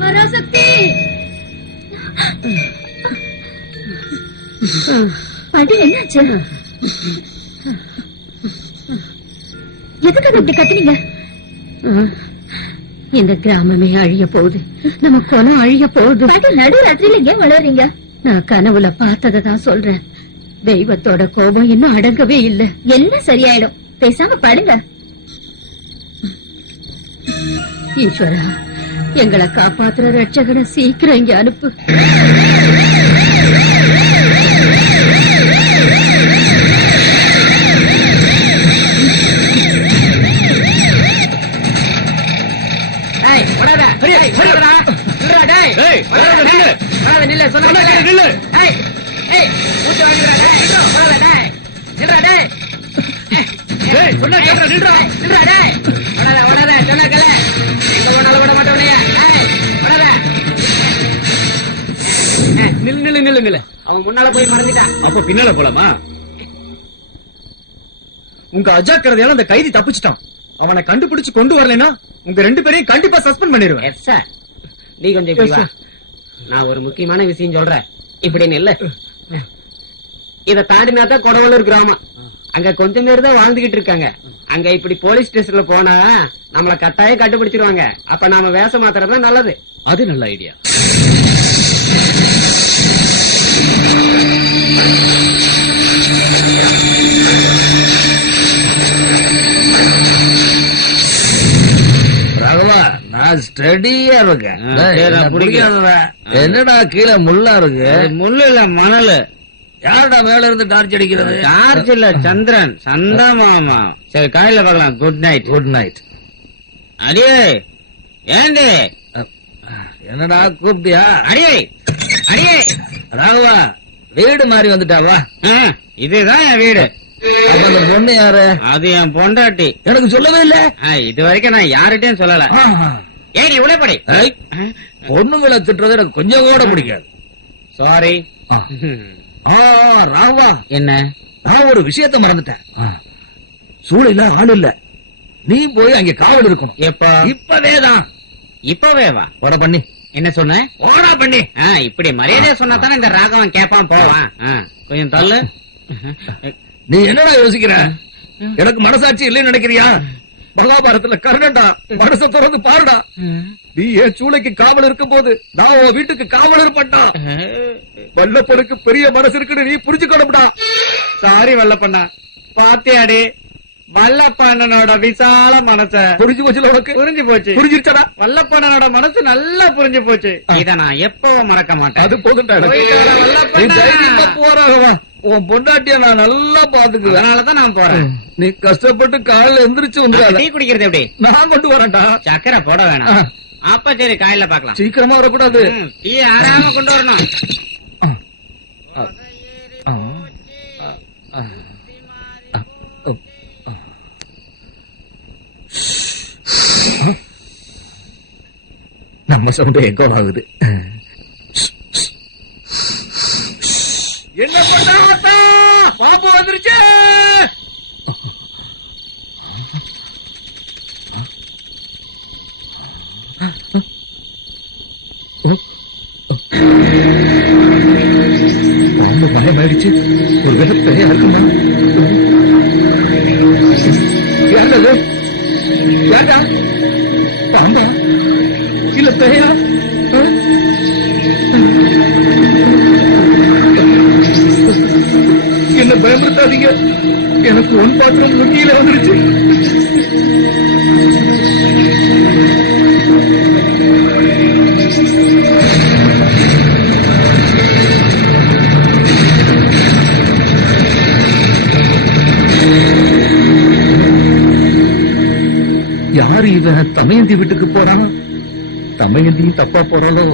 பராசக்தி பாட்டி என்னாச்சு? எதுக்காக இப்படி கத்துனீங்க? இந்த கிராமமே அழிய போகுது, நம்ம குலம் அழிய போகுது. பாட்டி நடு ராத்திரியில ஏன் வளர்றீங்க? நான் கனவுல பார்த்ததான் சொல்றேன். தெய்வத்தோட கோபம் இன்னும் அடங்கவே இல்ல. எல்லாம் சரியாயிடும், பேசாம படுங்க. ஈஸ்வரா, எங்களை காப்பாத்துற ரட்சகனை சீக்கிரம் இங்க அனுப்பு. அவன் முன்னால போய் மறந்துட்டான். அப்ப பின்னால போலாமா? உங்க அஜாக்கிரதையால அந்த கைதி தப்பிச்சிட்டான். அவனை கண்டுபிடிச்சு கொண்டு வரலனா உங்க 2 பேரையும் கண்டிப்பா சஸ்பெண்ட் பண்ணிடுவேன். Yes sir. நீ கொஞ்சம் இப்படி வா. நான் ஒரு முக்கியமான விஷயம் சொல்றேன். இப்படி இல்ல, இத தாண்டினாதான் கொடவலூர் கிராமம். அங்க கொஞ்சம் பேர் தான் வாழ்ந்துகிட்டு இருக்காங்க. அங்க இப்படி போலீஸ் ஸ்டேஷன்ல போனா நம்மள கட்டாயம் கண்டுபிடிச்சிருவாங்க. அப்ப நாம வேஷம் மாத்துறதுதான் நல்லது. அது நல்ல ஐடியா. நான் ஸ்டடியா இருக்கேன். என்னடா கீழே முள்ளா இருக்கு? முள்ளு இல்ல, மணல். யாருடா மேல இருந்து டார்ச் அடிக்கிறது? டார்ச் இல்ல, சந்திரன். சந்தா மாமா. சரி, காலையில பார்க்கலாம். Good night. Good night. அடியே ஏண்டி என்னடா கூப்பிட்டியா? அடியே அடியே ராகவா, வீடு மாறி வந்துட்டாவா? இதுதான் என் வீடு. அப்ப அந்த பொண்ணு யாரு? அது என் பொண்டாட்டி. எனக்கு சொல்லவே இல்ல. இது வரைக்கும் நான் யார்கிட்டயும் சொல்லல. ஏடி உடப்படி. பொண்ணுங்களை திட்டுறது எனக்கு கொஞ்சம் கூட பிடிக்காது. சாரி. ராகவா, என்ன? நான் ஒரு விஷயத்த மறந்துட்டேன். சூழல ஆள் இல்ல, நீ போய் அங்க காவல் இருக்கணும். எப்ப? இப்பவேதான். இப்பவேவா? வட பண்ணி என்ன சொன்ன? ஓடா பண்ணி. இப்படி மரியாதையா சொன்னா தானே இந்த ராகவன் கேப்பான் போவான். கொஞ்சம் தள்ளு. நீ என்னடா யோசிக்கிற? எனக்கு மனசாட்சி இல்லைன்னு நினைக்கிறியா? மகாபாரதத்துல கர்ணன்டா, மனச திறந்து பாருடா. நீ என் சூளைக்கு காவல் இருக்கும் போது நான் உன் வீட்டுக்கு காவல் இருப்பேன்டா. வல்லப்பனுக்கு பெரிய மனசு இருக்குன்னு நீ புரிஞ்சுக்கணும்டா. சாரி வல்லப்பண்ணா. பாத்தியாடி, வல்லப்பண்ணனோட விசால மனச புரிஞ்சு போச்சு உனக்கு? புரிஞ்சு போச்சு. புரிஞ்சிருச்சடா? வல்லப்பண்ணனோட மனசு நல்லா புரிஞ்சு போச்சு. இத நான் எப்பவும் மறக்க மாட்டேன். அது போதும்டா. போறாகவா, உன் பொண்டாட்டிய நான் நல்லா பாத்துக்குவேன். அதனாலதான் நான் போறேன். நீ கஷ்டப்பட்டு காலைல எந்திரிச்சு வந்து டீ குடிக்கிறது எப்படி? நான் கொண்டு வரேன்டா. சக்கரை போட வேணாம். அப்ப சரி, காலையில பாக்கலாம். சீக்கிரமா வரக்கூடாது. டீ ஆறாம கொண்டு வரணும். நம்ம சவுண்ட் எக்கோ ஆகுது. என்ன பண்ணா பாபு வந்துருச்சு. பாம்பு பயமாயிடுச்சு. ஒரு வேலை பெரிய இருக்குமா? யாரு? யாரா? பாம்பா இல்ல பெரியா? என்ன பயமுறுத்தாதீங்க. எனக்கு ஒன் பாத்திரம் முக்கியில வந்துருச்சு. யாரு இவன்? தமயந்தி வீட்டுக்கு போறான். தமயந்தியும் தப்பா போறாளோ?